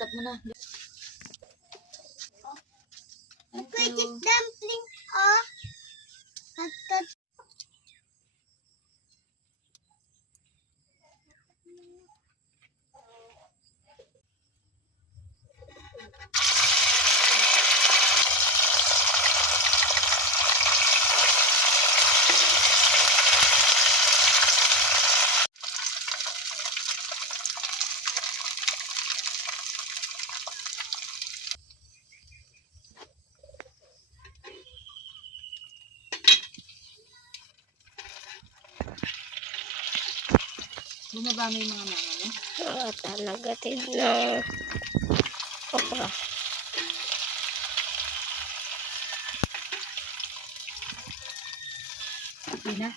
stop mo na. Thank you. Dumpling, oh. Bumaba na yung mga mama mo? Oo, talaga. Tignan. Opa. Okay na?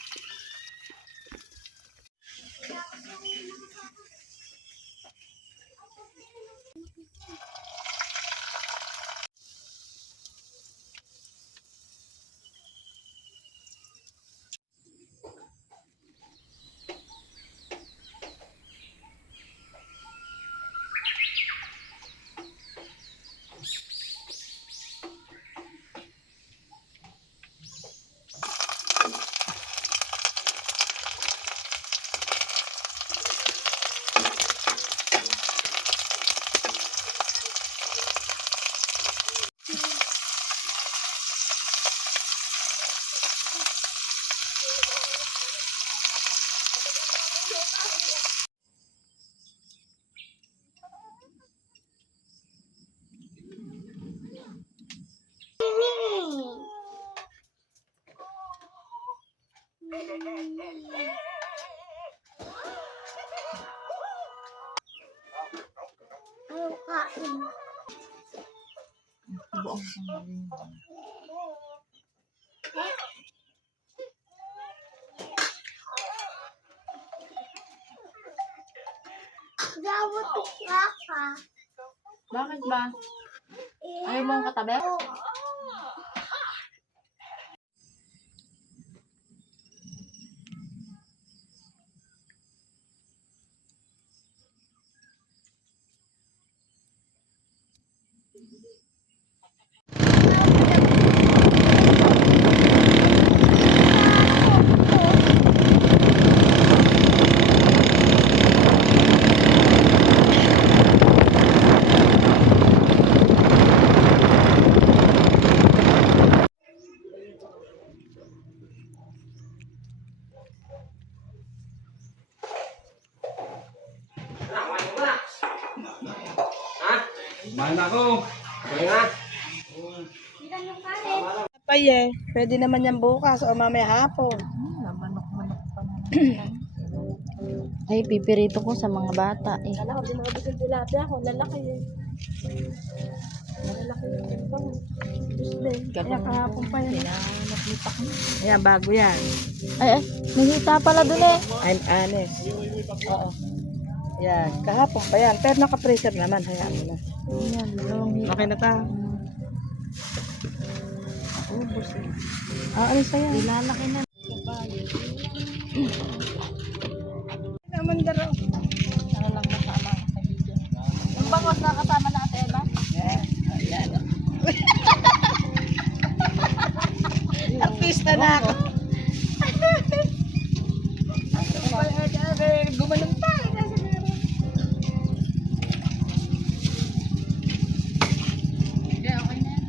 Ayaw kain. Buong sangaling. Gawat ka ka. Bakit ba? Ayaw mo ang katabi? Mahal na ako. Kaya nga. Paye, pwede naman yan bukas o mamaya hapon. Manok-manok pa naman. Ay, pipirito ko sa mga bata eh. Kala ko, di mga bisil tilapia ako, lalaki eh. Lalaki yung timpang. Tuesday, kaya kahapon pa yan. Naklipak na. Ayan, bago yan. Ay, nahita pala dun eh. I'm honest. Oo. Yan, kahapon pa yan. Pero naka-freezer naman, hayaan mo na. Ayan, dalawang hita. Okay na ta. Ubus eh. Ano sa'yo? Ilalaki na. Naman daro. Ano lang kasama sa video. Yung bangos na kasama na ate Emma? Yan. Ayan. Napista na ako. Gumanon pa. Hindi, okay na yan.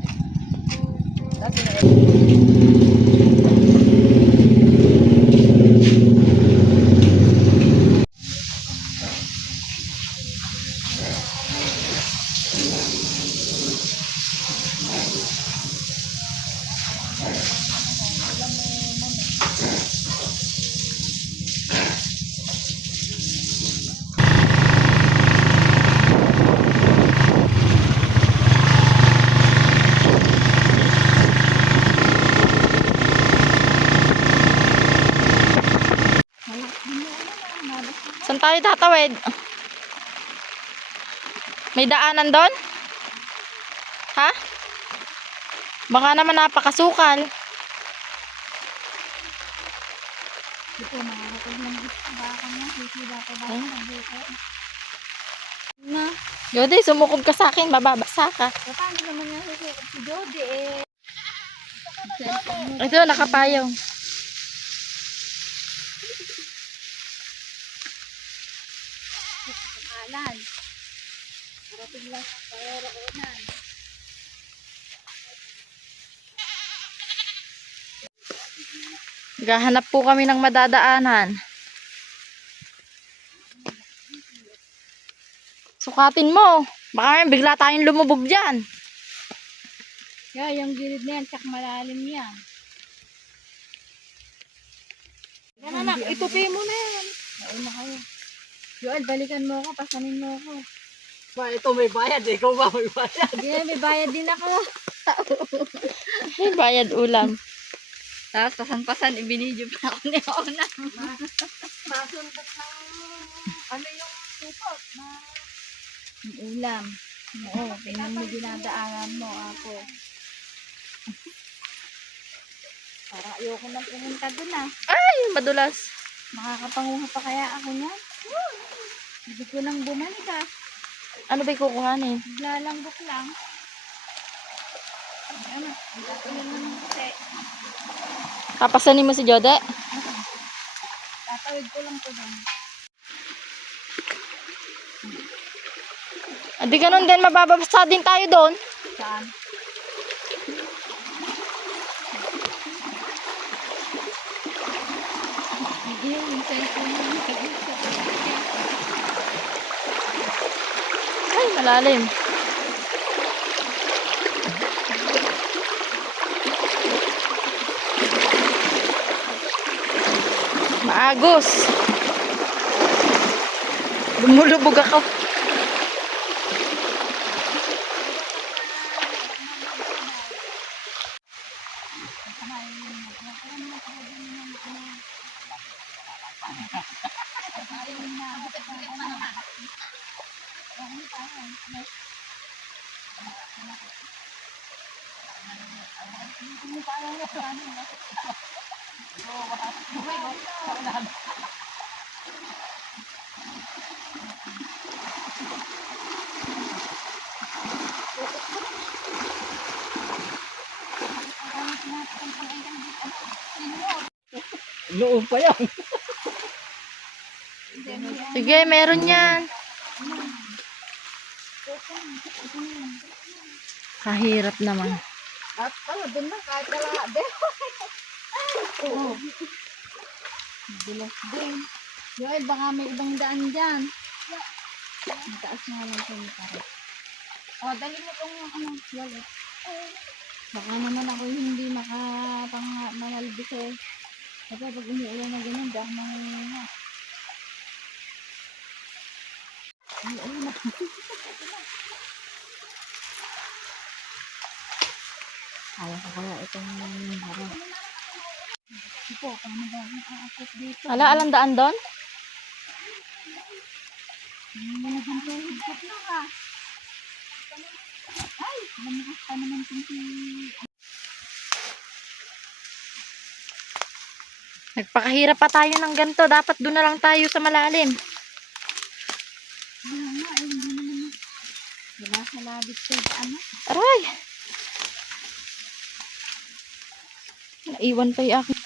Saan tayo tatawid? May daanan doon? Ha? Baka naman napakasukal. Ito, nakakapag ng baka na. Dito, baka Ay. na. Na, Jody, sumukob ka sa akin, mababasa ka. Paano naman yung susukat si Jody eh? Ito, nakapayong. Alan. Parating lang sa karoroonan. Gahanap po kami ng madadaanan. Sukatin mo. Baka may bigla tayong lumubog dyan. Yeah, yung gilid na yan, tsak malalim yan. Yan anak, itupi mo na yan. Nauna kayo. Joel, balikan mo ako, pasanin mo ako. Ba, ito may bayad. Ikaw ba may bayad? Hindi, may bayad din ako. May bayad ulam. Tapos pasan-pasan, ibinidyo pa ako ni Ona. Masundat ng ano yung supot na yung ulam. Oo, tingnan mo dinadaanan mo ako. Para ayoko nang pumunta dun ah. Ay, madulas. Makakapanguha pa kaya ako niyan? Hindi ko nang bumalik ah. Ano ba'y kukuhanin? Naglalanggok lang. Ano? Ang tatulong ng kasi. Papasanin mo si Jode? Tatawid ko lang to doon. Hindi ganun din, mababasa din tayo doon. Saan? Hindi yung cellphone mo. Ay, malalim. Maagos. Lumulubog ako. Noon pa yan. Sige, meron yan. Kahirap naman. At pala, doon na, kahit wala din. Oo. Bilas din. Joel, baka may ibang daan dyan. Mataas nga lang sa pare. O, dali mo itong ano, wallet. Baka naman ako hindi makapangalbis eh. Kasi pag umuulan na ganun, dahil mga umuulan na. Kaya ko kaya itong harap. Ito, paano ba akong aakot dito? Ala, alang daan doon? Higpit na ka. Ay, lumukas pa naman Nagpakahirap pa tayo ng ganito. Dapat doon na lang tayo sa malalim. Wala nga, eh, hindi naman. Wala sa labit ko ano. Aray! Naiwan pa yung akin.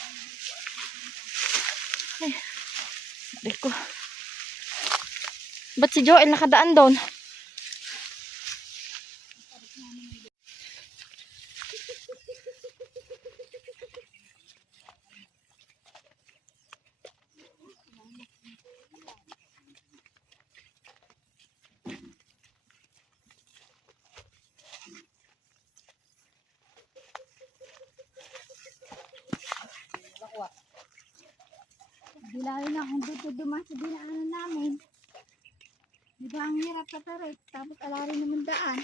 Ay, sabi ko. Ba't si Joel nakadaan doon? Di lalo na kung dito dumaan sa dinaanan namin. Di ba ang hirap sa tarik? Tapos alari naman daan.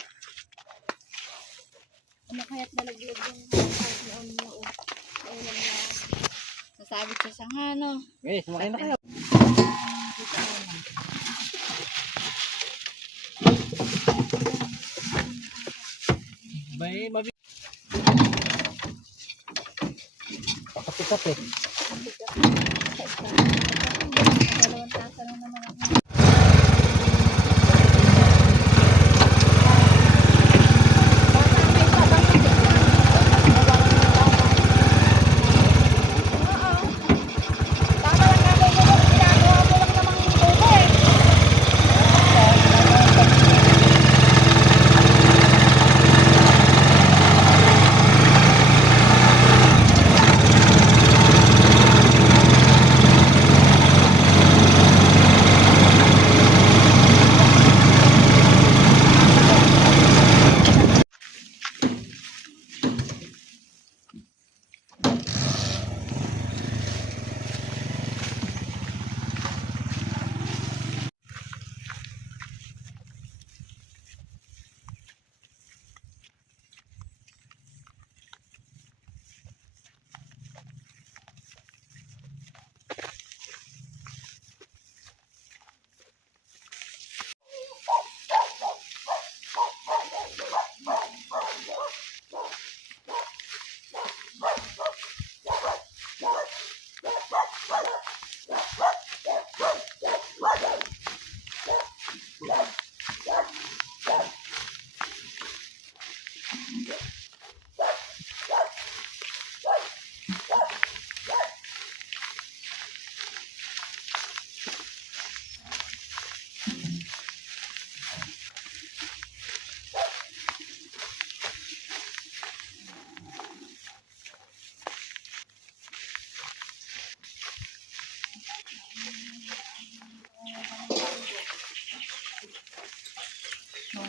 Ano kaya't nalaglag yung noon mo o ulam na nasabit sa sangano. Eh, sumakay na kayo. May mabi... Pakati-kati. Dalawang tasa lang naman ako.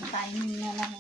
Kainin na lang.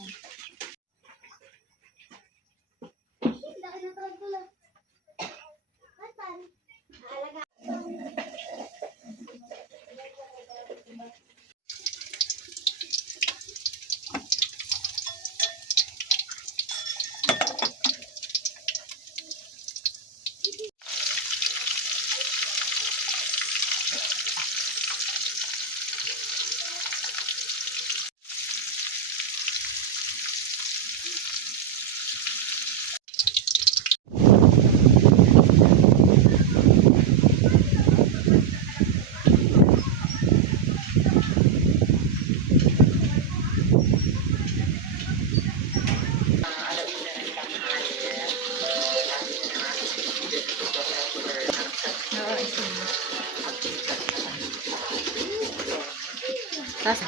Tas,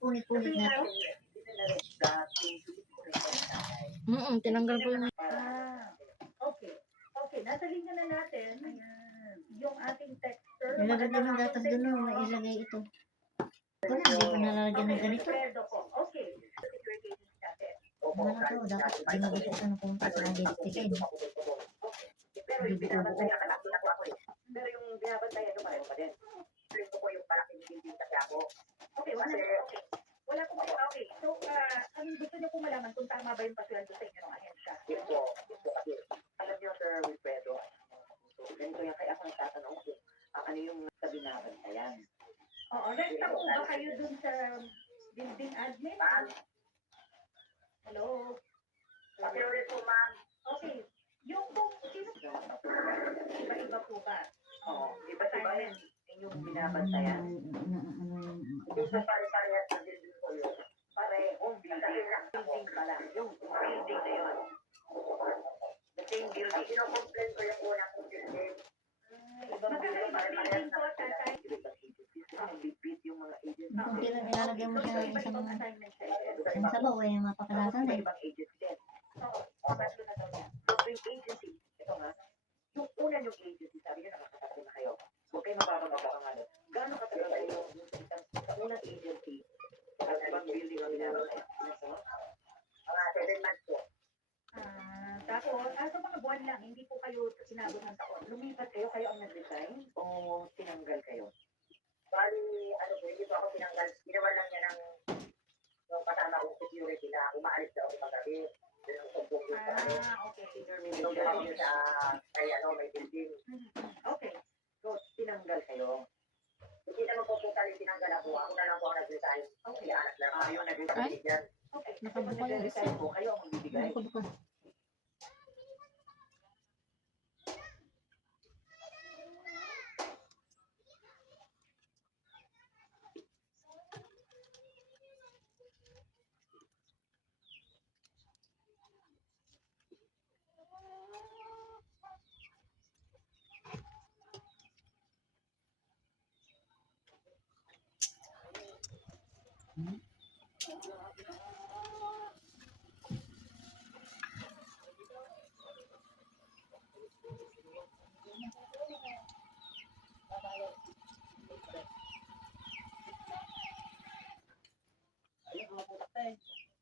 Punit-punit na to. tinanggal ko yung... Okay, nasa linya na natin. Ayan. Yung ating texture. Nilagay din ng gatas doon, no? May ilagay ito. Ito na, hindi pa nalalagyan ng ganito. Okay. Ano na to? Dapat ginagawa ng konti para hindi tikin. Pero yung binabantayan pero yung binabantayan ko pareho pa din. Ito ko yung malaking building sa ako. Okay, wala po kayo. Okay. So, ang gusto niyo po malaman kung tama ba yung pasulan sa inyo ng ahensya? Ito kasi. Alam niyo, Sir Wilfredo, so, ganito yan. Kaya ako nagtatanong kung ano yung sa binabantayan. Oo, resta po ba kayo dun sa building admin? Hello? Pakiulit po, ma'am. Okay. Yung kung sino iba-iba po ba? Oo. Iba-iba yung binabantayan. Yung sa pare-parehas na building po yun. Parehong building pala. Yung building na yun. The same building. Kino-complain ko yung una kong building. Magkakaibang building po, tatay. Bibit yung mga agents. Kung kailan ilalagay mo siya ng isang sabaw, eh, mapakalasan eh. Ibang agents din. Oo. Tatlo na daw yan. So, yung agency, ito nga, yung una yung agency, sabi niyo nakakatapo na kayo. Huwag kayo mapapagagawa nga doon. Gaano katagal kayo sa unang agency at ibang building ang binabantayan? Mga 7 months po. Tapos, sa mga buwan lang, hindi po kayo sinabot ng taon. Lumipat kayo ang nag-resign o tinanggal kayo? Bali, hindi po ako tinanggal. Ginawa lang niya ng yung kasama kong security na umaalis daw ako magabi. Okay. So, gano'n sa may building. Okay. So, tinanggal kayo. Hindi naman po totally tinanggal ako. Ako na lang po ang nag-resign. Okay, anak lang. Yung nag-resign dyan. Okay. Nakabuka yung isa. Nag-resign po, kayo ang magbibigay. Nakabuka.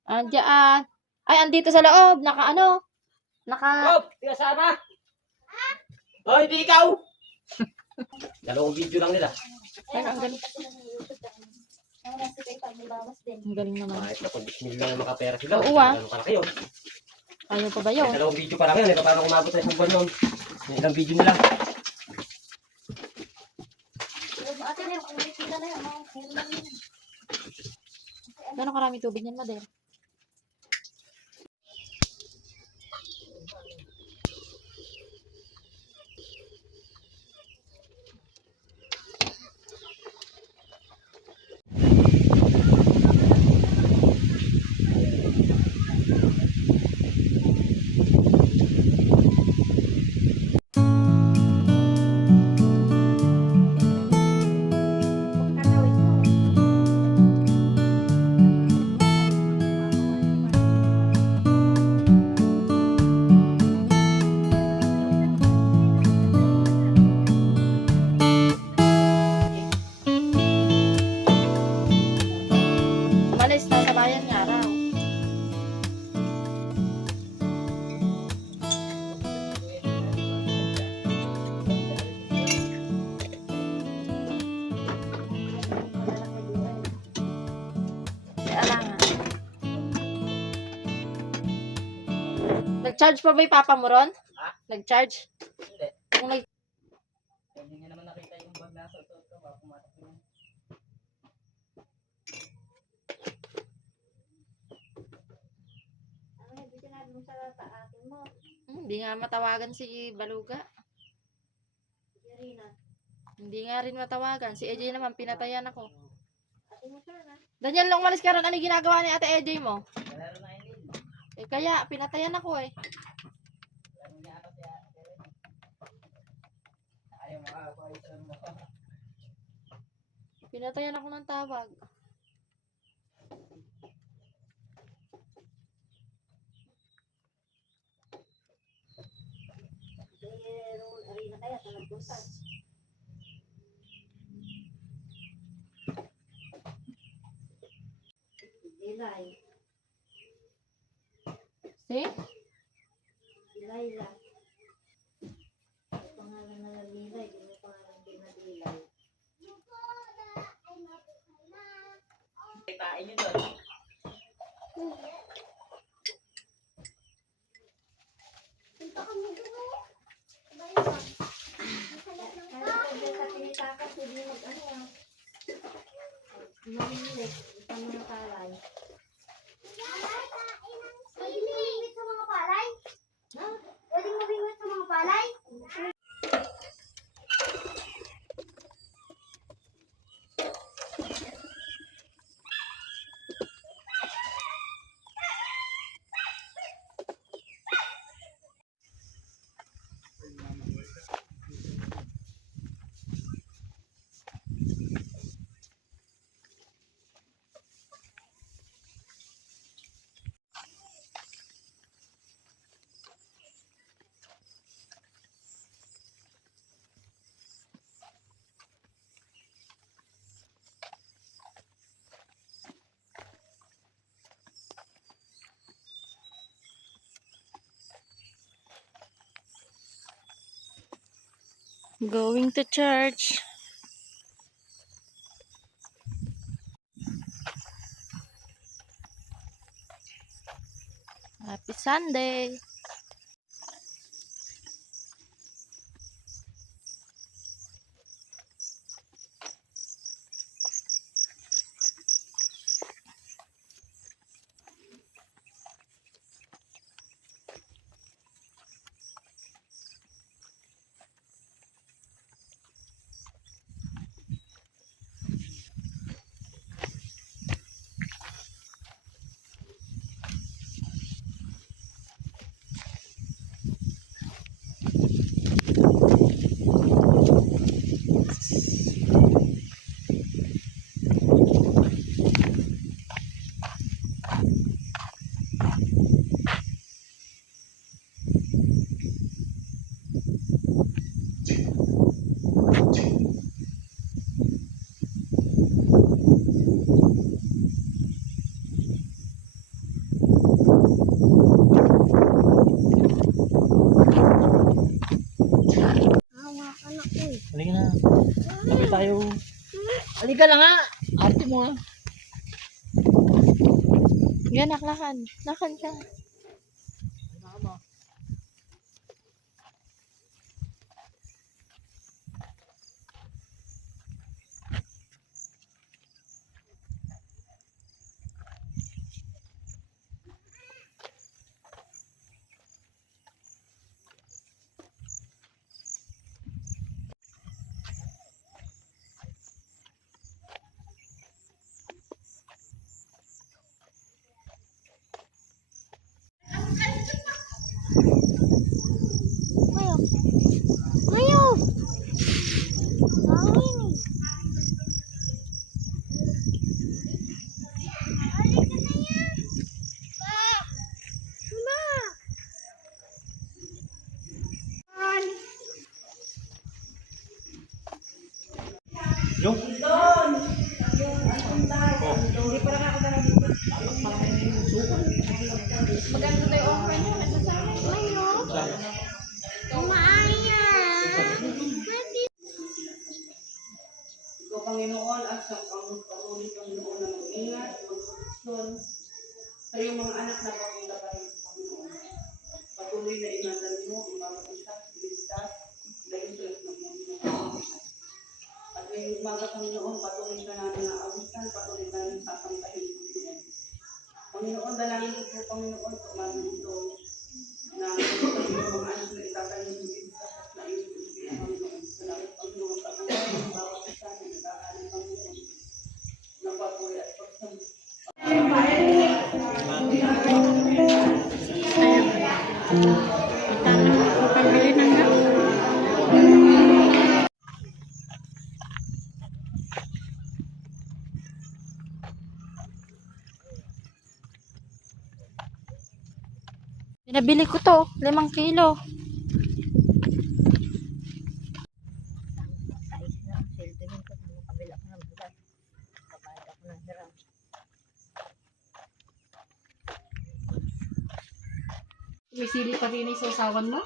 Andiyan. Ay, andito sa loob. Naka. Oh, di kasama. Oh, hindi ikaw. Dalawang video lang nila. Ay, ang galing. Ang galing naman. Kahit na kung bismillah na makapera sila. Oo, ah. Ano ka na kayo? Ano pa ba yun? Dalawang video pa lang yan. Paano kumabot sa isang buwan yun? Yung ilang video nila. Gano'ng karami tubig yan, Mader? Malis na sa bayan nga raw. Alangan. Nag-charge pa ba yung papa mo ron? Ha? Nag-charge? Hindi. Kung nag- Hindi niya naman nakita yung bag nasa ito. Baka pumatak yun. Hindi nga matawagan si Baluga. Hindi nga rin matawagan. Si AJ naman, pinatayan ako. Daniel, nung umalis ka ron, ano ginagawa ni Ate AJ mo? Lalo na yun. Eh kaya, pinatayan ako eh. Lalo niya ako siya. Ayaw makakakuha sa mo. Pinatayan ako ng tawag. See? Kitain yun doon. Going to church. Happy Sunday. Halika na. Halika tayo. Halika na nga. Arte mo ah. Ganak, lakad. Lakad ka. Ikaw, Panginoon, at sa patuloy, Panginoon, na mag-ingat, mag-aksyon sa iyong mga anak na papunta pa rin, Panginoon. Patuloy na ingatan mo ang mga isa, ligtas, dahil sa ng mundo. At ngayong umaga, Panginoon, patuloy ka namin na awisan, patuloy ka namin sasampahin, Panginoon. Panginoon, dalangin ko po, Panginoon, sa umaga ito, na mga anak na itatanim ng ligtas na iyong Panginoon. Salamat, Panginoon, sa mga bawat isa na nag-aaral, Panginoon, ng patuloy at pagsampa. Pinabili ko to, 5 kilo. May sili pa rin sa usawan mo?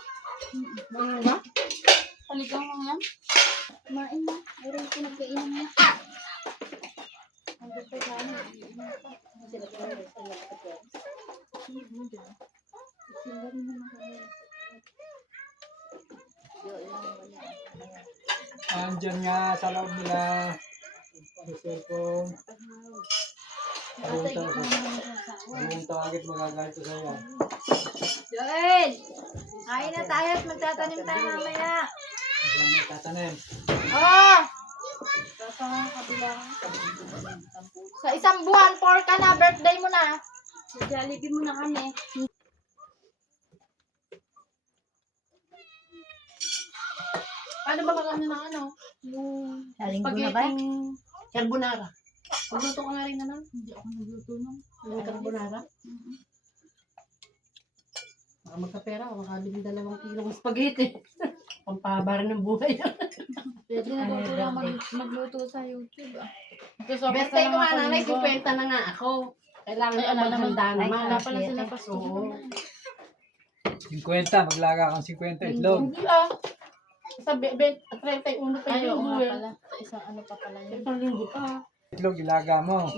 Ano ba? Paligaw mo yan. Kumain mo. Meron ko nagkainan mo. Ang gusto ka ano. Sila ko rin. Sila rin naman kami. Andyan nga sa loob nila. Ang cellphone. Buong tawagit magagalit ko sa'yo. Joel! Kain na tayo at magtatanim tayo mamaya. Diyan mo tatanim. Oh! Sa 1 buwan, 4 ka na, birthday mo na. Sa Jollibee mo na kami. Ano ba kami ng ano? Spaghetti. Carbonara. Magluto ka nga rin na nun. Hindi ako nagluto nun. May carbonara. Baka magkapera ako, makabili 2 kilong spaghetti. Pampahaba rin ng buhay. Pwede na ko lang magluto sa YouTube. Birthday ko nga nanay, 50 na nga ako. Kailangan Ay, ko ala maghanda naman. Wala pala sila pasto. Oo. 50, maglaga kang 50 itlog. Hindi ah. Sa 31 pa Ay, oo yung nga buhay. pala. Sa isang ano pa pala yun. Isang linggo pa. Itlog, ilaga mo.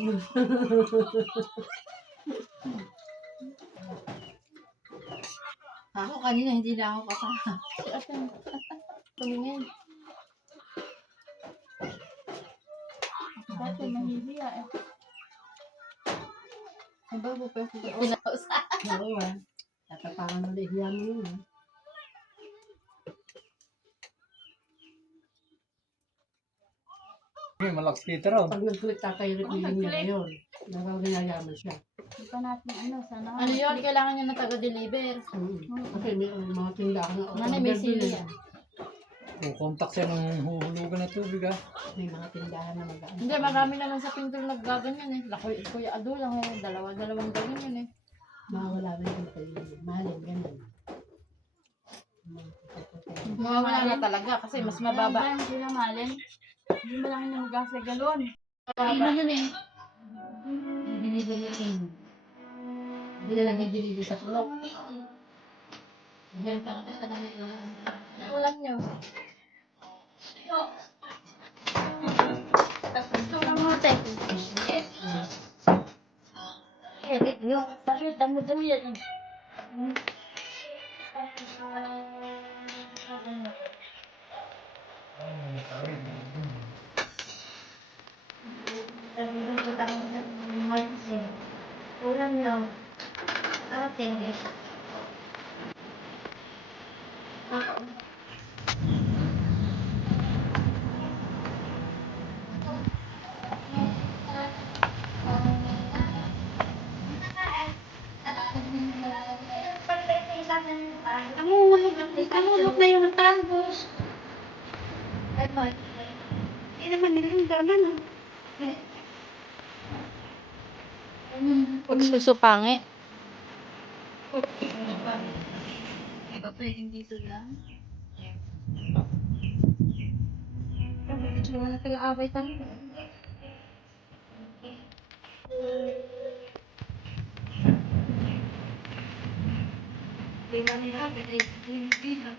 Ako kanina hindi na ako kasama. Si Ate, tumingin. Dati mahihiya eh. Ang bago pa yung pinausa. Oo ah. Tatapangan ulit. Hiyan mo yun ah. Malakas kita raw. Pag nag-click tatay repeating niya ngayon. Nagayayaman siya. Hindi pa natin ano, sana. Ano yun? Kailangan nyo na taga-deliver. Kasi may mga tindahan na Nanay, may sili yan. Kung contact siya ng huhulugan na tubig ah. May mga tindahan na mag-ano. Hindi, marami naman sa pintol naggaganyan eh. Kuya Ado lang eh. Dalawang ganyan eh. Mawala na yung tayo. Mahalin, ganun. Mawawala na talaga kasi mas mababa. Alam ba, sila malin? Hindi mo lang yung gas sa galon. Mababa. Hindi na lang yung sa tulog. Ulam nyo. Ito na mga te. Yung bakit ang mo yan? Ulam lang. Ate. Namulog na yung talbos. Ay, boy. Hindi naman nilang gana, no? Pagsusupangi. Iba pa yung dito lang. Wala pinag-away tayo. Di ba nila? Hindi lang.